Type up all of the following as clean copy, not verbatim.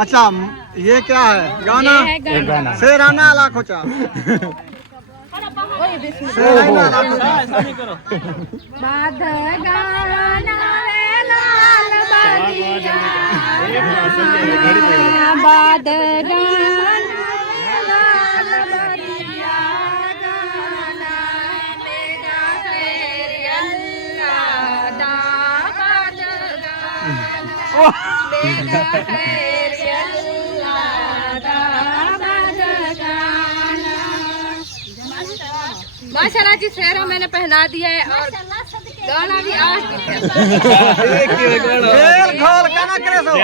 अच्छा ये क्या है गाना? गाना शेराना लाखोचा। शेराना लाखोचा। बाद गाना वे लाल बगिया, बाद गाना वे लाल बगिया, गाना मेरा खैर अल्लाह दा, बाद गाना मेरा खैर अल्लाह दा, बाद गाना। माशाल्लाह जी सेहरा मैंने पहना दिया है और गाना भी आज खेल खोल गाना करे सो।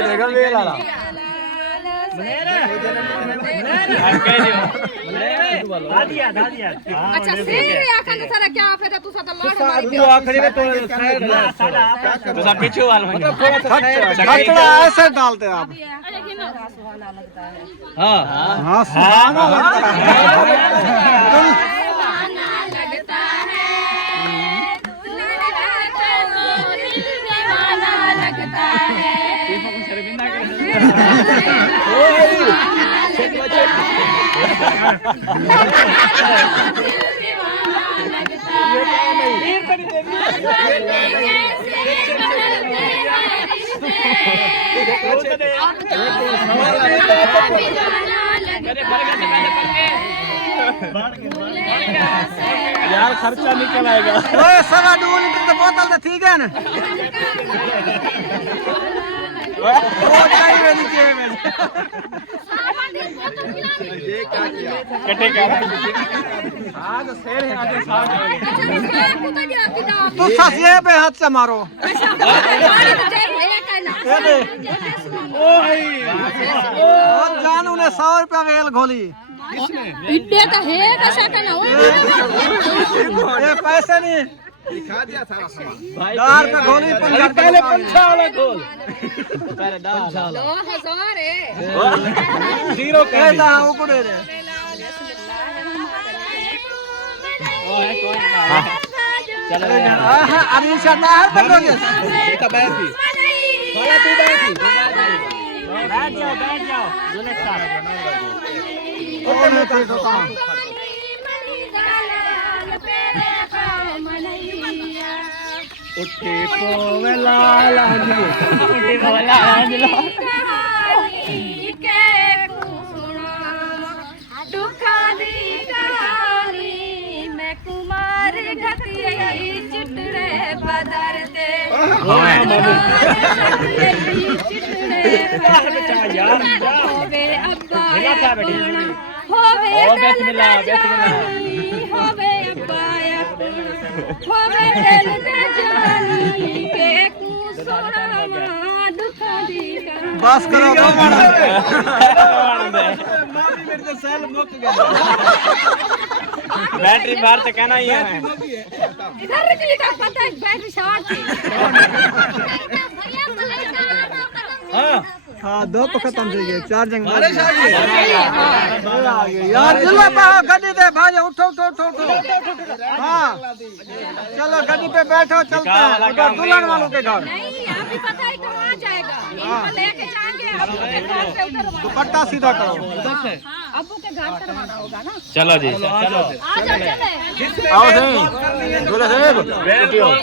देखो ये लाला अच्छा शेर आखा न सारा क्या फिर तू सा तो लाड़ मारी तू आखरी में तो तो सब पीछे वाला खटड़ा ऐसे डालते आप। सुहाना लगता है। हां हाँ सुहाना लगता है। सुहाना लगता है दुल्हन का तो दिल दीवाना लगता है। यार खर्चा निकल आएगा। ओए 2.5 लीटर की बोतल तो ठीक है ना? वो चाहिए नीचे में। ये क्या किया? कटेगा। आज शेर है आगे साथ तू ससिए पे हाथ से मारो। और जानू ने 100 रुपया वेल खोली। इड्डे तो है कैसा कहना हो? ये पैसे नहीं दिखा दिया सारा सामान। 4 पे खोली। पहले पंछा वाला खोल। पहले पंछा वाला 2000 है। जीरो ये ला ऊपर दे। चलो अभी शर्मा है तकोगे। बेटा बैठी। थोड़ा तू बैठी। बैठ जाओ जुलेख साहब। और मैं तो होता हूं। उठी पोवे लाला जी। उठी पोवे लाला जी। बस करो बैटरी बाहर से कहना ही है। इधर निकली तो पता है बैटरी शॉर्ट थी। हाँ 2 तो खत्म हो गए। चार्जिंग बारिश आ गई यार। चलो गाड़ी पे भाई उठो उठो उठो उठो। हाँ चलो गाड़ी पे बैठो चलते हैं उधर दुल्हन वालों के घर। नहीं अभी पता है कहाँ जाएगा। लेके जाएंगे अबू के घर से उधर। दुपट्टा सीधा करो। अबू के घर करवाना होगा ना। चलो जी चलो। आ जाओ चले। आओ सही दूल्हे साहब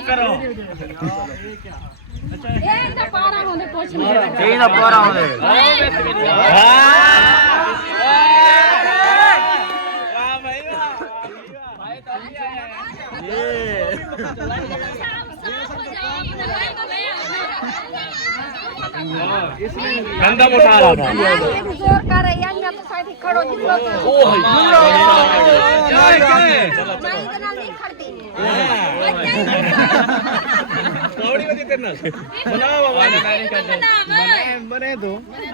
करो। एक तो पारा होने कुछ नहीं। तीन पारा होने। गंदा उठा रहा था। जोर कर रही है तो शायद खड़ो जिल्लो नहीं खड़ती।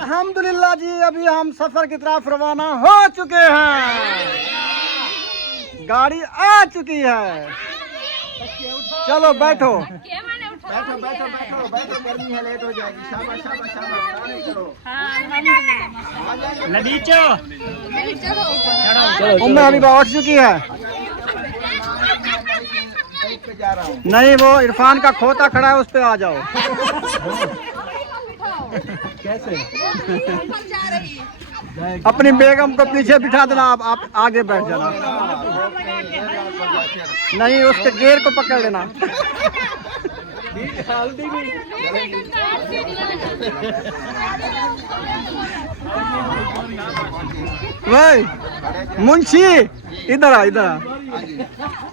अल्हम्दुलिल्लाह जी अभी हम सफर की तरफ रवाना हो चुके हैं। गाड़ी आ चुकी है। चलो बैठो। बैठो बैठो बैठो बैठो, गर्मी है, लेट हो जाएगी। शाबाश शाबाश शाबाश, आराम करो। लबीचो उम्मे हबीबा उठ चुकी है। पे जा रहा हूँ। नहीं, वो इरफान का खोता खड़ा है, उस पे आ जाओ। कैसे? अपनी बेगम को पीछे बिठा देना, आप आगे बैठ जाना। नहीं, उसके गेर को पकड़ लेना। वही मुंशी, इधर आ इधर आ।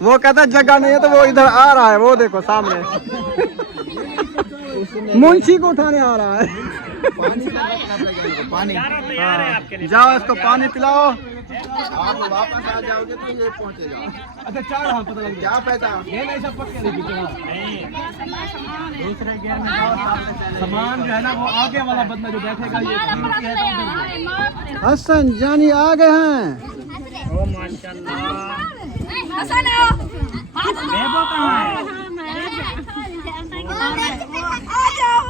वो कहता जगह नहीं है तो वो इधर आ रहा है, वो देखो सामने मुंशी को उठाने आ रहा है। पानी जाओ, इसको पानी पिलाओ। आप वापस आ जाओगे तो ये पहुंचेगा। अच्छा, चार हाथ पता लग क्या पैसा ये नहीं, सब पक्के नहीं दूसरे गेयर में सामान जो है ना, वो आगे वाला बंदा जो बैठेगा ये हसन जानी आ गए हैं। ओ माशाल्लाह। हसन बेबो कहाँ है? आ जाओ।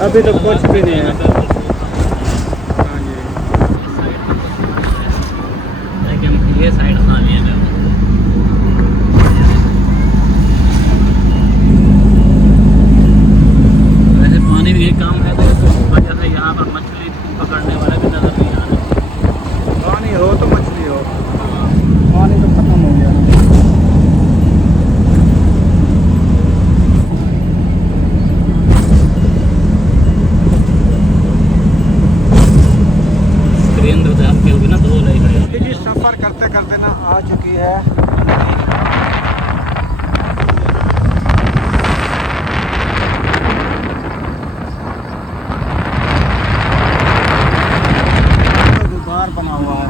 अभी तो कुछ भी नहीं है। ये साइड खानी है। वैसे पानी भी एक काम है तो वजह से यहाँ पर मछली पकड़ने वाले भी नजर नहीं आ रहे। पानी हो तो मछली हो, पानी तो खत्म हो गया। सफर करते करते ना आ चुकी है गुबार बना हुआ है।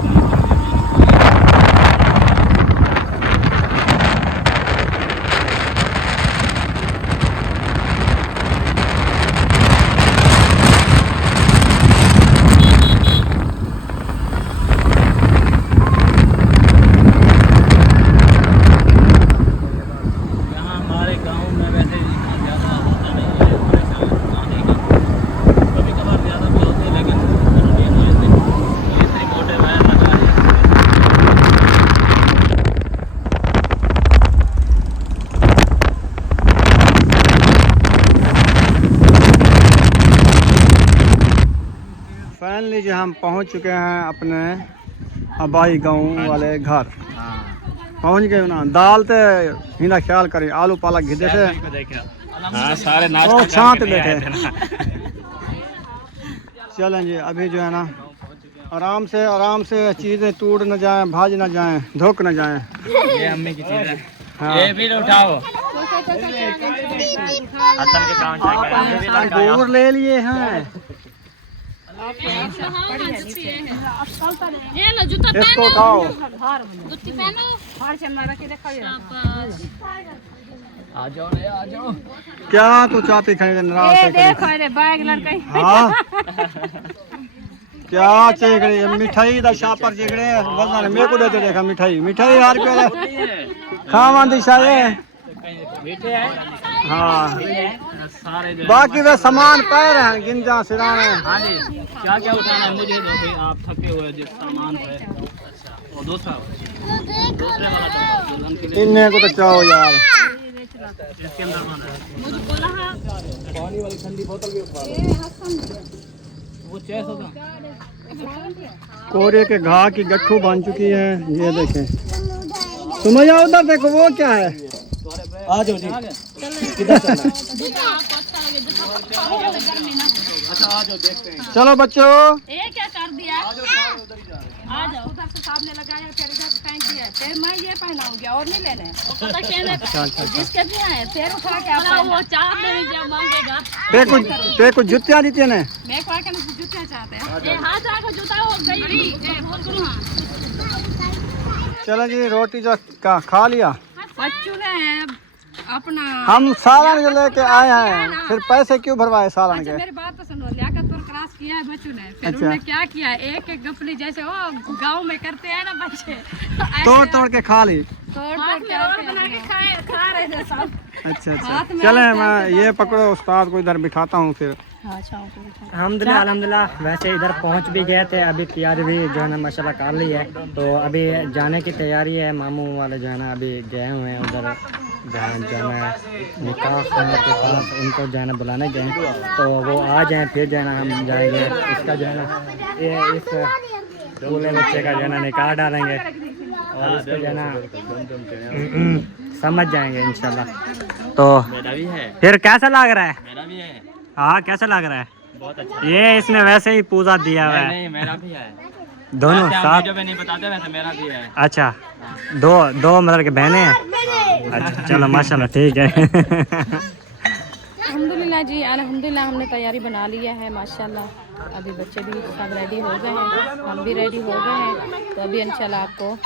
फाइनली जो हम पहुंच चुके हैं अपने अबाई गांव वाले घर। पहुंच गए ना, दाल ते हिना ख्याल करी, आलू पालक घिदे से हाँ, सारे नाश्ता छांट बैठे। चलें जी, अभी जो है ना आराम से चीज़ें टूट न जाएं, भाज न जाएं, धोक न जाएं। ये अम्मी की चीज़ है। हाँ। ये भी उठाओ। हसन के काम चाहिए। अंगूर ले लिए हैं। ये लो जूता इसको उठाओ। जुत्ती पहनो आ जाओ आ जाओ। क्या तू चाहती खरीद नाराज से देखो अरे बैग लड़का हाँ क्या चेकड़े मिठाई दा शापर चेकड़े वजन मेरे को देते देखा मिठाई मिठाई यार पे खावा दी शाये मीठे हैं हाँ सारे जो बाकी वे सामान पैर हैं गिंजा सिराने। हाँ जी क्या क्या उठाना है मुझे दो भाई, आप थके हुए जिस सामान है। अच्छा और दूसरे वाला दुल्हन के लिए इन्हें को तो चाहो यार। इसके अंदर बंद है मुझे बोला हाँ पानी वाली ठंडी बोतल भी उठा लो। वो चेस होगा कोरे के घा की गट्ठू बन चुकी है ये देखें। सुमैया उधर देखो वो क्या है। आ जाओ जी किधर चलना है? अच्छा आ जाओ देखते हैं। चलो बच्चों ये क्या कर दिया आ जाओ उधर से सामने लगाया फिर इधर फेंक दिया फिर मैं ये पहनाऊंगी और नहीं लेने पता कहने जिसके भी आए फिर उठा के आप वो चार लेने जब मांगेगा ते कुछ जुतियां दी ने मैं कहा कि जूते चाहते हैं ये हाथ आकर जूता हो गई बोल करूं हां चलो जी रोटी जो खा लिया बच्चों ने अपना हम सालन जो लेके आए हैं फिर पैसे क्यों भरवाए सालन के। मेरी बात तो सुनो लियाकत पर क्रॉस किया है बच्चों ने फिर अच्छा। उन्होंने क्या किया एक एक गफली जैसे वो गांव में करते हैं ना बच्चे तोड़ के खा ली। तोड़ के और बना के खा रहे थे सब अच्छा चले मैं ये पकड़ो उस्ताद को इधर बिठाता हूँ फिर। अल्हम्दुलिल्लाह अल्हम्दुलिल्लाह वैसे इधर पहुंच भी गए थे अभी तैयारी भी जो है ना माशाल्लाह कर ली है तो अभी जाने की तैयारी है। मामू वाले जो है ना अभी गए हुए हैं उधर जहाँ जाना है निकाह खाना के पास उनको जो है ना बुलाने गए हैं तो वो आ जाएं फिर जो है ना हम जाएंगे इसका जो है ना ये इस दूल्हे बच्चे का जो है ना निकाह डालेंगे और इसको जो है ना समझ जाएंगे इंशाल्लाह। तो मेरा भी है फिर कैसा लग रहा है? मेरा भी है हाँ कैसा लग रहा है? बहुत अच्छा ये इसने वैसे ही पूजा दिया हुआ है नहीं मेरा भी है दोनों साथ। वीडियो में नहीं बताते वैसे मेरा भी है। अच्छा दो मतलब के बहनें हैं। अच्छा चलो माशाल्लाह ठीक है। अल्हम्दुलिल्लाह जी अल्हम्दुलिल्लाह हमने तैयारी बना लिया है माशाल्लाह। अभी बच्चे भी सब रेडी हो गए हैं हम भी रेडी हो गए हैं तो अभी इंशाल्लाह आपको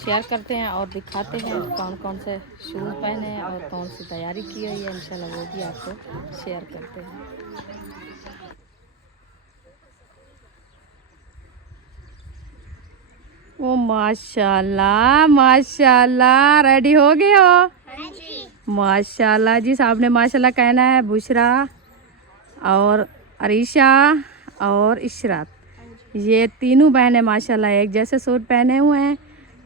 शेयर करते हैं और दिखाते हैं कौन कौन से शूज़ पहने हैं और कौन सी तैयारी की हुई है इंशाल्लाह वो भी आपको शेयर करते हैं। ओ माशाल्लाह माशाल्लाह रेडी हो गए हो माशाल्लाह जी। साहब ने माशाल्लाह कहना है बुशरा और अरीशा और इशरात ये तीनों बहनें माशाल्लाह एक जैसे सूट पहने हुए हैं।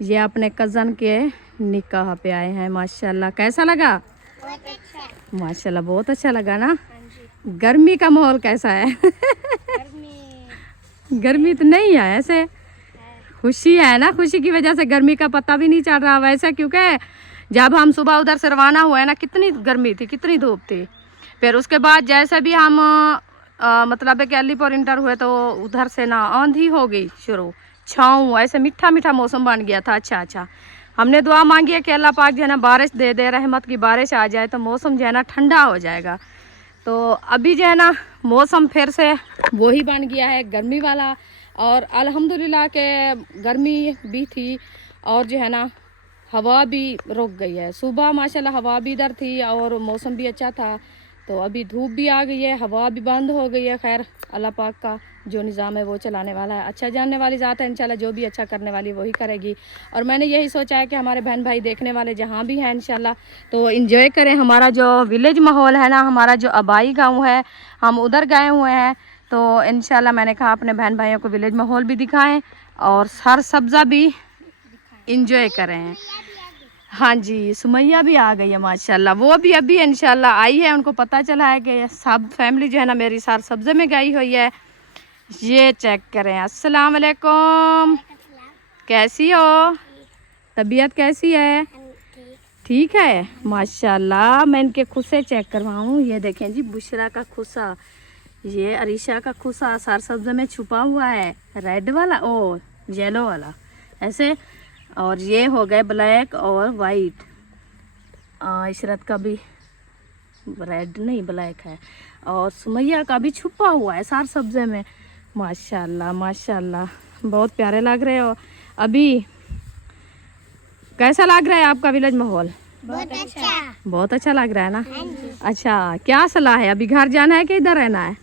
ये अपने कज़न के निकाह पे आए हैं माशाल्लाह। कैसा लगा? माशाल्लाह बहुत अच्छा लगा ना। गर्मी का माहौल कैसा है? गर्मी तो नहीं है ऐसे खुशी है ना। खुशी की वजह से गर्मी का पता भी नहीं चल रहा वैसे क्योंकि जब हम सुबह उधर से रवाना हुए ना कितनी गर्मी थी कितनी धूप थी। फिर उसके बाद जैसे भी हम मतलब है कि अलीपुर इंटर हुए तो उधर से ना आंधी हो गई शुरू छाँव ऐसे मीठा मीठा मौसम बन गया था। अच्छा हमने दुआ मांगी है कि अल्लाह पाक जो है ना बारिश दे दे रहमत की बारिश आ जाए तो मौसम जो है ना ठंडा हो जाएगा। तो अभी जो है ना मौसम फिर से वही बन गया है गर्मी वाला और अल्हम्दुलिल्लाह के गर्मी भी थी और जो है ना हवा भी रुक गई है। सुबह माशाल्लाह हवा भी इधर थी और मौसम भी अच्छा था तो अभी धूप भी आ गई है हवा भी बंद हो गई है। खैर अल्लाह पाक का जो निज़ाम है वो चलाने वाला है। अच्छा जानने वाली ज़ात है इंशाल्लाह जो भी अच्छा करने वाली वही करेगी। और मैंने यही सोचा है कि हमारे बहन भाई देखने वाले जहाँ भी हैं इंशाल्लाह तो इन्जॉय करें। हमारा जो विलेज माहौल है ना हमारा जो आबाई गाँव है हम उधर गए हुए हैं तो इंशाल्लाह मैंने कहा अपने बहन भाइयों को विलेज माहौल भी दिखाएं और सर सब्ज़ा भी इंजॉय करें। हाँ जी सुमैया भी आ गई है माशाल्लाह वो भी अभी इंशाल्लाह आई है। उनको पता चला है कि सब फैमिली जो है ना मेरी सर सब्ज़े में गई हुई है। ये चेक करें। अस्सलाम वालेकुम कैसी हो तबीयत कैसी है? ठीक है माशाल्लाह। मैं इनके खुसे चेक करवाऊँ। ये देखें जी बुशरा का खुसा ये अरीशा का खुसा सर सब्ज़े में छुपा हुआ है रेड वाला ओ येलो वाला ऐसे और ये हो गए ब्लैक और वाइट। इशरत का भी रेड नहीं ब्लैक है। और सुमैया का भी छुपा हुआ है सार सब्जे में। माशाल्लाह माशाल्लाह, बहुत प्यारे लग रहे हो। अभी कैसा लग रहा है आपका विलेज माहौल? बहुत अच्छा लग रहा है ना। अच्छा, क्या सलाह है, अभी घर जाना है कि इधर रहना है?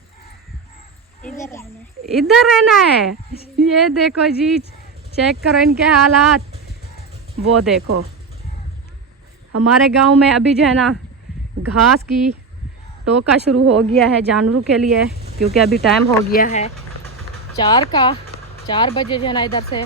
इधर रहना है। ये देखो जी, चेक करो इनके हालात। वो देखो, हमारे गांव में अभी जो है ना घास की टोका शुरू हो गया है जानवरों के लिए, क्योंकि अभी टाइम हो गया है 4 बजे जो है ना इधर से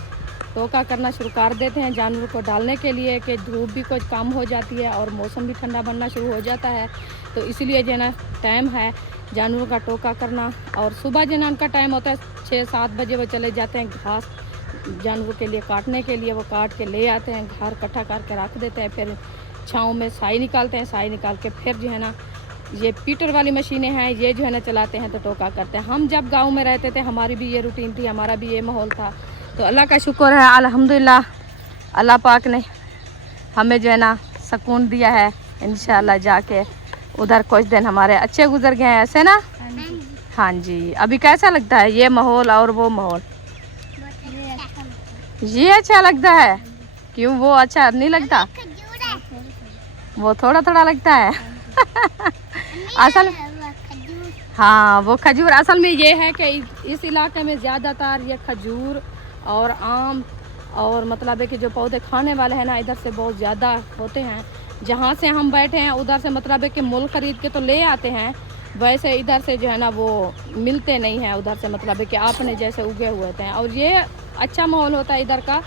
टोका करना शुरू कर देते हैं जानवरों को डालने के लिए, कि धूप भी कुछ कम हो जाती है और मौसम भी ठंडा बनना शुरू हो जाता है। तो इसीलिए जो है ना टाइम है जानवरों का टोका करना। और सुबह जो है ना उनका टाइम होता है 6-7 बजे, वो चले जाते हैं घास जानवरों के लिए काटने के लिए। वो काट के ले आते हैं, घर इकट्ठा करके रख देते हैं, फिर छाँव में साई निकालते हैं। साई निकाल के फिर जो है ना ये पीटर वाली मशीनें हैं, ये जो है ना चलाते हैं तो टोका करते हैं। हम जब गांव में रहते थे हमारी भी ये रूटीन थी, हमारा भी ये माहौल था। तो अल्लाह का शुक्र है, अल्हम्दुलिल्लाह, अल्लाह पाक ने हमें जो है ना सुकून दिया है। इंशाल्लाह जाके उधर कुछ दिन हमारे अच्छे गुजर गए हैं, ऐसे ना। हाँ जी, अभी कैसा लगता है ये माहौल और वो माहौल? ये अच्छा लगता है। क्यों, वो अच्छा नहीं लगता? वो थोड़ा थोड़ा लगता है। असल हाँ, वो खजूर असल में ये है कि इस इलाके में ज़्यादातर ये खजूर और आम और मतलब है कि जो पौधे खाने वाले हैं ना इधर से बहुत ज़्यादा होते हैं। जहाँ से हम बैठे हैं उधर से मतलब है कि मूल ख़रीद के तो ले आते हैं, वैसे इधर से जो है ना वो मिलते नहीं हैं। उधर से मतलब है कि आपने जैसे उगे हुए थे। और ये अच्छा माहौल होता है इधर का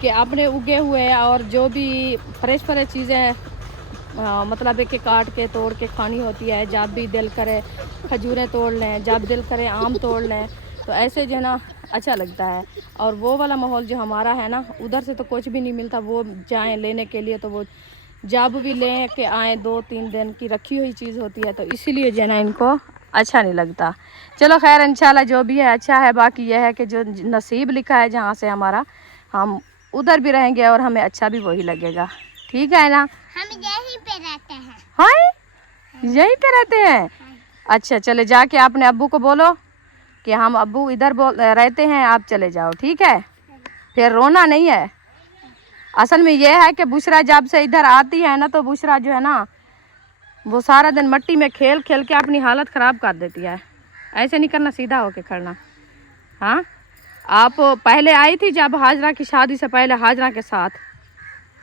कि आपने उगे हुए और जो भी फ्रेश चीज़ें मतलब है कि काट के तोड़ के खानी होती है। जब भी दिल करे खजूरें तोड़ लें, जब दिल करे आम तोड़ लें, तो ऐसे जो है ना अच्छा लगता है। और वो वाला माहौल जो हमारा है ना, उधर से तो कुछ भी नहीं मिलता। वो जाएं लेने के लिए तो वो जब भी लें के आए 2-3 दिन की रखी हुई चीज़ होती है, तो इसीलिए जो है ना इनको अच्छा नहीं लगता। चलो खैर, इंशाल्लाह जो भी है अच्छा है। बाकी यह है कि जो नसीब लिखा है जहाँ से हमारा, हम उधर भी रहेंगे और हमें अच्छा भी वही लगेगा। ठीक है ना? हम यहीं पे रहते हैं। हाँ, यहीं पे रहते हैं। अच्छा, चले जाके अपने अब्बू को बोलो कि हम अब्बू इधर रहते हैं, आप चले जाओ। ठीक है? फिर रोना नहीं है। असल में यह है कि बुशरा जब से इधर आती है ना, तो बुशरा जो है ना वो सारा दिन मिट्टी में खेल खेल के अपनी हालत ख़राब कर देती है। ऐसे नहीं करना, सीधा होके खड़ना। हाँ, आप पहले आई थी जब हाजरा की शादी से पहले हाजरा के साथ,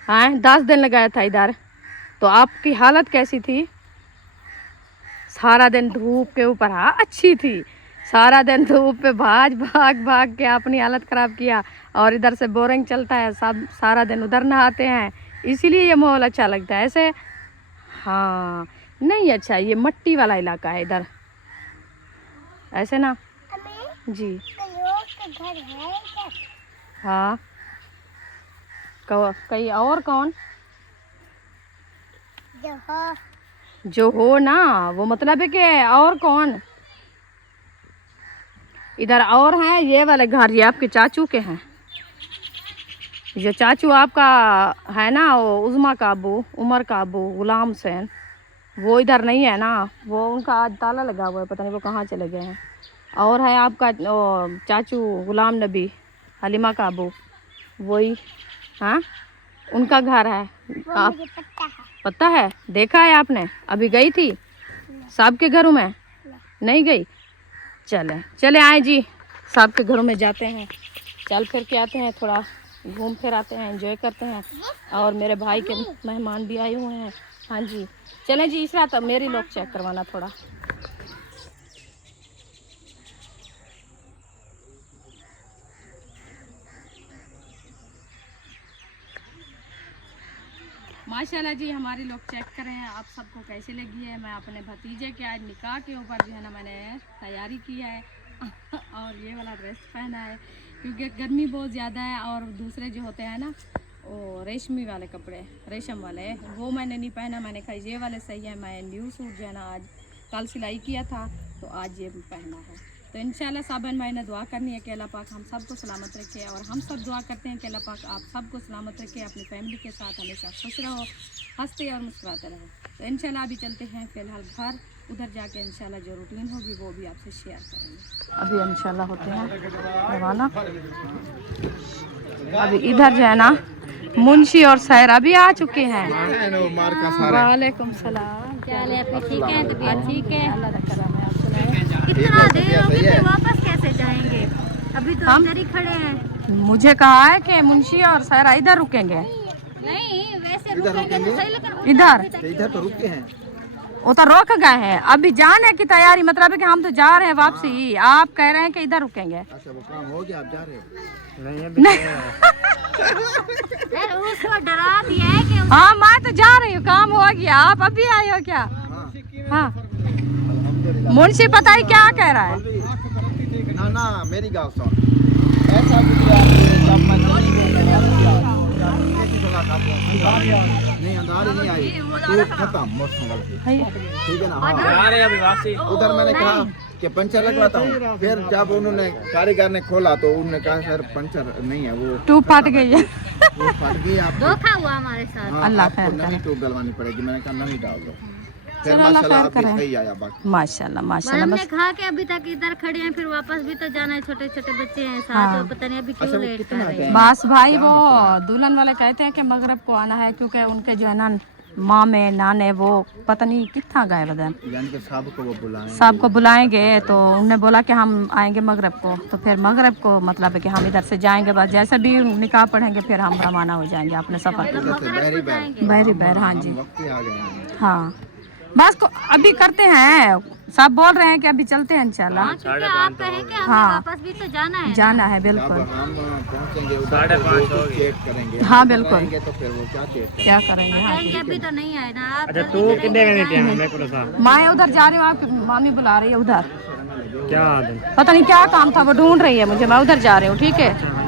हाँ 10 दिन लगाया था इधर, तो आपकी हालत कैसी थी? सारा दिन धूप के ऊपर। हाँ, अच्छी थी। सारा दिन धूप पे भाग के अपनी हालत ख़राब किया। और इधर से बोरिंग चलता है, सब सारा दिन उधर नहाते हैं, इसीलिए ये माहौल अच्छा लगता है ऐसे। हाँ, नहीं अच्छा, ये मिट्टी वाला इलाका है इधर, ऐसे ना जी। घर है हाँ, कहीं और कौन जो हो ना, वो मतलब है कि और कौन इधर और हैं। ये वाले घर ये आपके चाचू के हैं। जो चाचू आपका है ना, वो उज़मा का अबू, उमर का अबू, गुलाम हुसैन, वो इधर नहीं है ना। वो उनका आज ताला लगा हुआ है, पता नहीं वो कहाँ चले गए हैं। और है आपका चाचू गुलाम नबी, हलीमा का अबू, वही। हाँ, उनका घर है। आप पता है, देखा है आपने? अभी गई थी सबके घरों में? नहीं गई। चले आए जी, सबके घरों में जाते हैं, चल फिर के आते हैं, थोड़ा घूम फिर आते हैं, एंजॉय करते हैं। और मेरे भाई के मेहमान भी आए हुए हैं। हाँ जी, चलें जी। इस रात मेरी लोग चेक करवाना थोड़ा। माशाल्लाह जी, हमारी लोग चेक कर रहे हैं आप सबको कैसे लगी है। मैं अपने भतीजे के आज निकाह के ऊपर जो है ना मैंने तैयारी की है और ये वाला ड्रेस पहना है क्योंकि गर्मी बहुत ज़्यादा है। और दूसरे जो होते हैं ना वो रेशमी वाले कपड़े, रेशम वाले, वो मैंने नहीं पहना। मैंने कहा ये वाले सही है। मैं न्यू सूट जो है ना आज कल सिलाई किया था, तो आज ये पहना है। तो इंशाल्लाह साबन महीने दुआ करनी है कि अल्लाह पाक हम सबको सलामत रखे और हम सब दुआ करते हैं कि अल्लाह पाक आप सबको सलामत रखे, अपनी फैमिली के साथ हमेशा खुश रहो, हंसते और मुस्कुराते रहो। तो इंशाल्लाह अभी चलते हैं फिलहाल घर, उधर जाके इंशाल्लाह जो रूटीन होगी वो भी आपसे शेयर करेंगे। अभी इंशाल्लाह होते हैं रवाना। अभी इधर जो है ना मुंशी और सायरा भी आ चुके हैं। वालेकुम सलाम, क्या हाल है आपके? ठीक है, तबीयत ठीक है? अल्लाह का करम है। आप सुनाइए। इतना देर हो गई, फिर वापस कैसे जाएंगे? अभी तो इधर ही खड़े हैं। मुझे कहा है कि मुंशी और सायरा इधर रुकेंगे। नहीं वैसे रुकेंगे तो सही, लेकिन इधर तो रुके हैं, वो तो रोक गए हैं। अभी जाने की तैयारी, मतलब है कि हम तो जा रहे हैं वापसी, आप कह रहे हैं कि इधर रुकेंगे। अच्छा वो काम हो गया, आप जा रहे हो? यार उसको डरा दिया है कि हाँ मैं तो जा रही हूँ, काम हो गया। आप अभी आए हो क्या? हाँ मुंशी पता ही क्या कह रहा है। ना ना मेरी गाँव सुन, ऐसा गुजरा जब मैं नहीं अंधारी नहीं आई तो खत्म मोटरसाइकिल, ठीक है ना? हाँ उधर मैंने कहा कि पंचर लगवाता हूँ, फिर जब उन्होंने कारीगर ने खोला तो उन्होंने कहा सर पंचर नहीं है, वो ट्यूब फट गई है। वो फट गई। आप धोखा हुआ हमारे साथ। हाँ, अल्लाह आपको खैर नई ट्यूब डलवानी पड़ेगी। मैंने कहा नई डाल दो, फिर चलो अल्लाह माशाल्लाह खैर अभी करे। सही आया। बाकी माशाल्लाह माशाल्लाह। हमने बस कहा कि अभी तक इधर खड़े हैं, फिर वापस भी तो जाना है, छोटे छोटे बच्चे हैं साथ। हाँ। तो पता नहीं अभी क्यों लेट कर रहे हैं। बस भाई वो दुल्हन वाले कहते हैं कि मगरब को आना है, क्योंकि उनके जो है ना मामे नाने वो पता नहीं कितना गए बदन, यानी कि सबको वो बुलाएं, सबको बुलाएंगे। तो उन्होंने बोला कि हम आएंगे मगरब को, तो फिर मगरब को मतलब है कि हम इधर से जाएंगे। बस जैसे भी निकाह पढ़ेंगे फिर हम रवाना हो जाएंगे अपने सफर के लिए। बहरी बहर बहरी बहर, हाँ जी वक्त ही आ गए हैं। हाँ। बस को अभी करते हैं, सब बोल रहे हैं कि अभी चलते हैं इंशाल्लाह। क्योंकि आप कहें कि हमें हाँ। वापस भी तो जाना है। जाना है जब बिल्कुल। हम पहुंचेंगे उधर तो वो चेक करेंगे। हाँ, हम बिल्कुल। आएंगे तो फिर वो क्या चेक करेंगे? क्या करेंगे? हाँ कहेंगे अभी तो नहीं आए ना आप। अच्छा तू कितने में थे हमें को साहब मैं उधर जा रही हूँ, आपकी मामी बुला रही है उधर, क्या आदम पता नहीं क्या काम था, वो ढूंढ रही है मुझे, मैं उधर जा रही हूँ। ठीक है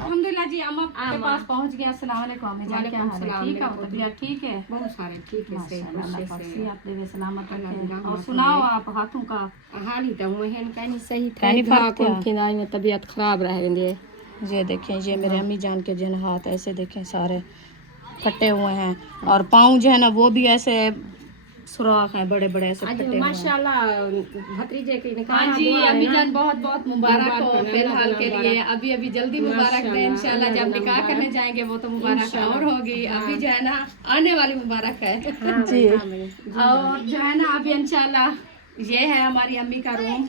अल्हम्दुलिल्लाह जी, अम्मा के पास पहुंच गया। अस्सलाम वालेकुम अम्मी जान, क्या हाल है? ठीक है, तबीयत ठीक है? बहुत सारे ठीक है से अल्लाह पाक से आप देवे सलामत रखे। और सुनाओ आप हाथों का हाल ही तो वहन कहीं सही था कहीं फर्क कौन था? खिनाई में तबीयत खराब रह गई। ये देखें, ये मेरे अम्मी जान के जन हाथ ऐसे देखें सारे फटे हुए हैं, और पाँव जो है ना वो भी ऐसे सुराख हैं, बड़े बड़े ऐसे फटे हुए हैं। माशाल्लाह भतीजे के निकाह हाँ जी अम्मी जान बहुत बहुत मुबारक हो फिलहाल के लिए। अभी अभी जल्दी मुबारक दें इंशाल्लाह, जब निकाह करने जाएंगे वो तो मुबारक और होगी। अभी जो है ना आने वाली मुबारक है जी। और जो है ना अभी इंशाल्लाह ये है हमारी अम्मी का रूम।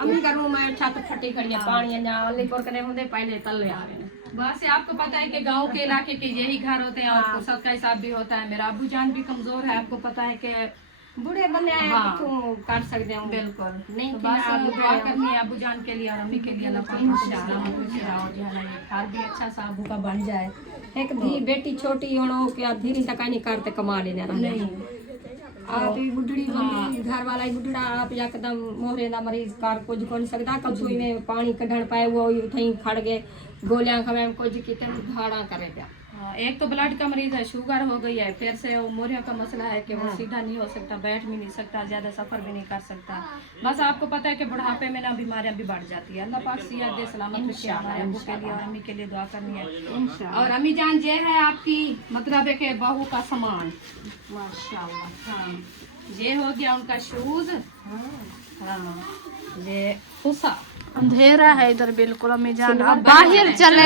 अम्मी का रूम है, छत फटी खड़ी है, पानी है ना अलीपुर कने होंदे पहले तल्ले आ गए। बस आपको पता है कि गांव के इलाके के यही घर होते हैं और फुर्सत का हिसाब भी होता है। मेरा अबू जान भी कमजोर है, आपको पता है कि बूढ़े बने आए हाँ। तो काट सकते हैं बिल्कुल नहीं तो कि बस आप दुआ करनी है अबू जान के लिए और अम्मी के लिए, अल्लाह पाक सलामत रखे और जो है ना ये घर भी अच्छा सा अबू का बन जाए। एक धी बेटी छोटी होनो कि धीरे तक नहीं करते कमा लेने नहीं आप ही बुढ़ड़ी बंदी घर वाला ही बुढ़ड़ा आप यकदम मोहरे दा मरीज कार कुछ कर सकदा कब सुई में पानी कढण पाए वो उठई खड़ गए गोलियां खवे कुछ कितन धाड़ा करे पिया। हाँ, एक तो ब्लड का मरीज है, शुगर हो गई है, फिर से मोरिया का मसला है कि वो सीधा नहीं हो सकता, बैठ भी नहीं सकता, ज्यादा सफर भी नहीं कर सकता। बस आपको पता है कि बुढ़ापे में ना बीमारियां भी बढ़ जाती है। अल्लाह पाक सेहत दे, सलामत रखे। हमारे अब्बू के लिए और अम्मी के लिए दुआ करनी है। और अम्मी जान ये है आपकी मतलब है कि बहू का सामान माशाल्लाह। हाँ ये हो गया उनका शूज। हाँ ये फुसा अंधेरा है इधर बिल्कुल। अम्मी जान अब बाहर चले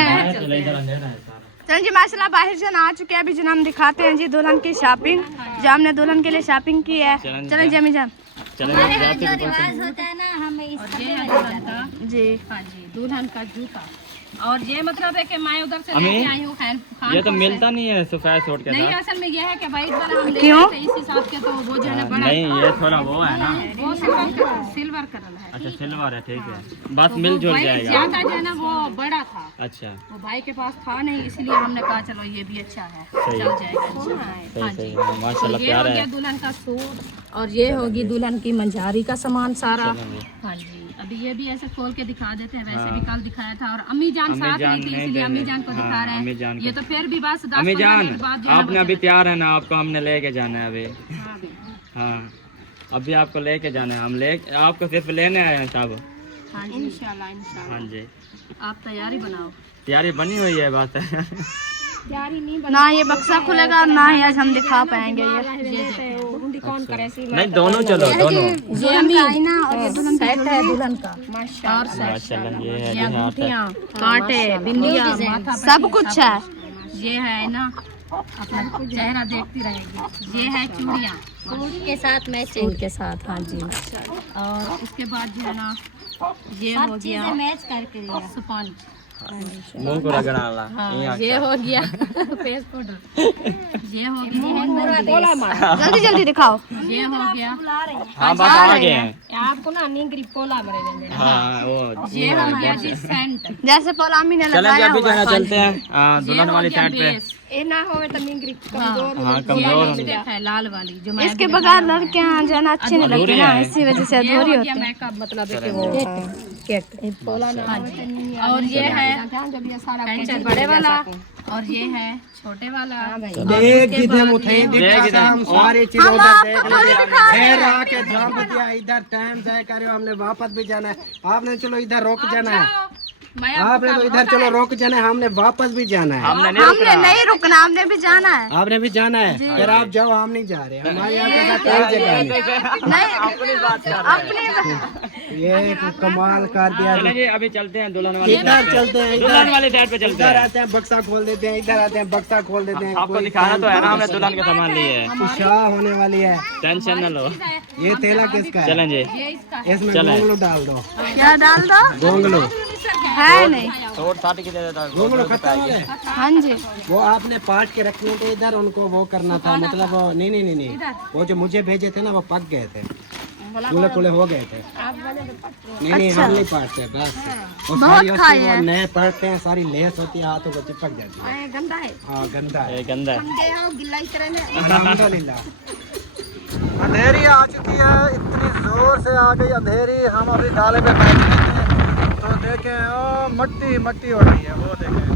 चल जी माशाल्लाह, बाहर जन आ चुके हैं। अभी जन हम दिखाते हैं जी दुल्हन की शॉपिंग, जो हमने दुल्हन के लिए शॉपिंग की है। चलें जी अम्मी जान। हमारे यहाँ जो रिवाज होता है ना हमें इस जी हाँ जी दुल्हन का जूता। और ये मतलब है कि मैं उधर से लेके आई हूँ ये तो मिलता नहीं है सफेद सूट के नहीं, साथ। असल में ये है कि भाई वाला हम ले रहे थे इस हिसाब के, तो वो जो है ना बड़ा नहीं ये थोड़ा वो है ना। वो सिल्वर कलर है। अच्छा सिल्वर है, ठीक है, बस मिलजुल भाई जाएगा। ज्यादा जो है ना वो बड़ा था, अच्छा वो भाई के पास था नहीं, इसलिए हमने कहा चलो ये भी अच्छा है, चल जाएगा इंशाल्लाह। हाँ जी सही माशाल्लाह ये प्यारा हो गया है। दुल्हन का सूट और ये होगी दुल्हन की मंजारी का सामान सारा। हाँ जी अभी ये भी ऐसे खोल के दिखा देते हैं, वैसे भी कल दिखाया था। और अम्मी जान साथ नहीं थी इसलिए अम्मी जान को दिखा रहे हैं। ये तो फिर भी बस 10 अम्मी जान मिनट बाद जो है आपने अभी तैयार है ना, आपको हमने लेके जाना है अभी। हाँ अभी आपको लेके जाना है, हम ले आपको सिर्फ लेने आए हैं साहब। हाँ जी इंशाल्लाह इंशाल्लाह। हाँ जी, आप तैयारी बनाओ। तैयारी बनी हुई है, बात है। ना ये बक्सा खुलेगा ना ही आज हम दिखा पाएंगे ये कौन करे सी नहीं, दोनों चलो, दोनों। ये मीना और ये दुल्हन सेट है दुल्हन का और माशाल्लाह, ये है ये जी हाथ है। अंगूठियाँ कांटे बिंदिया सब कुछ है। ये है ना अपना चेहरा देखती रहेगी। ये है चूड़ियाँ चूड़ी के साथ मैचिंग सूट के साथ। हाँ जी और उसके बाद जो है ना ये हो गया चीजें मैच करके लिया। स्पंज। मुंह को रगड़ा ला। हाँ ये हो गया फेस पाउडर। ये हो गया जल्दी जल्दी दिखाओ। ये हो गया हाँ बस आ गए हैं। आपको ना नींगरी पोला भरे देंगे। हाँ वो ये हो गया जी सेंट जैसे पोलामी ने चलेंगे लगाया अभी हुआ है। चलते हैं दुल्हन वाली साइड पे। ये ना होवे तो नींगरी कमजोर हाँ कमजोर होंगे। है लाल वाली जो इसके बगैर लड़कियां जो है ना अच्छी नहीं लगती ना, इसी वजह से अधूरी होती है। मेकअप मतलब है कि वो किट पोला ना और ये है जब ये सारा पेंसिल बड़े वाला और ये है छोटे वाला। देख जितने उठे दिखा हम सारी चीज उधर देख लीजिए। फिर आके झाप दिया, इधर टाइम जाए करे, हमने वापस भी जाना है। आपने चलो इधर रोक जाना है, आपने तो इधर चलो रोक जाना है, हमने वापस भी जाना है। हमने हमने नहीं रुकना, हमने भी जाना है। आपने भी जाना है, फिर आप जाओ, हम नहीं जा रहे। हमारे यहाँ के साथ कोई जगह नहीं। अपनी ये कमाल कर दिया। चलेंगे अभी चलते हैं दुल्हन वाली इधर चलते हैं, दुल्हन वाली साइड पे चलते इधर हैं। आते हैं बक्सा खोल देते हैं, इधर आते हैं बक्सा खोल देते हैं। आपको दिखाना तो है ना, हमने दुल्हन का सामान लिए है, शाह होने वाली है। टेंशन न लो। ये तेला किसका है? चलें जी, इसमें चलें। गोंगलू डाल दो। क्या डाल दो गोंगलू है नहीं। छोड़ साथ के दे देता। गोंगलू खत्म हो गए। हाँ जी वो आपने पाट के रखने थे इधर, उनको वो करना था, मतलब वो नहीं, वो जो मुझे भेजे थे ना वो पक गए थे, कूले कूले हो गए थे। नहीं हम नहीं पाटते, बस वो सारी होती है, वो नए पड़ते हैं, सारी लेस होती है, हाथों को चिपक जाती है। गंदा है। हाँ गंदा है। ये गंदा है। गिल्ला इस तरह में अल्हम्दुलिल्लाह। अंधेरी आ चुकी है, इतनी जोर से आ गई अंधेरी। हम अभी डाले पे बैठे थे तो देखें ओ मट्टी मट्टी हो रही है, वो देखें।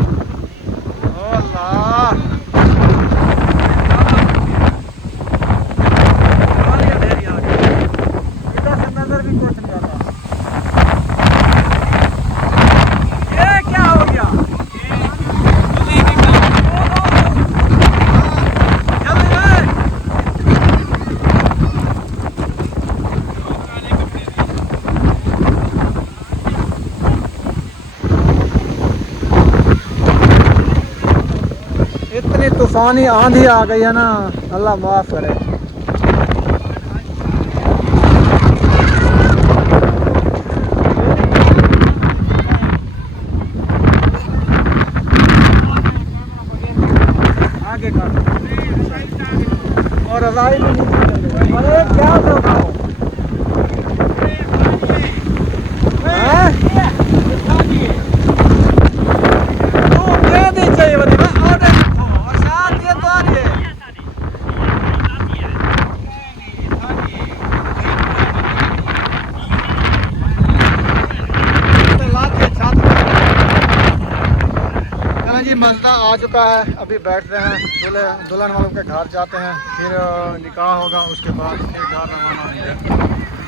ओ अल्लाह, अंधेरी आ गई, इधर से नजर भी कुछ नहीं आता। ये क्या हो गया? जल्दी है। इतनी तूफानी आंधी आ गई है ना, अल्लाह माफ करे। आगे का और रजाई भी नीचे चल रही है। अरे क्या बताओ, चाहिए और साथ ये तो आ रही है। जी मसला आ चुका है, अभी बैठते हैं, दुल्हन वालों के घर जाते हैं, फिर निकाह होगा, उसके बाद फिर घर रवाना होंगे।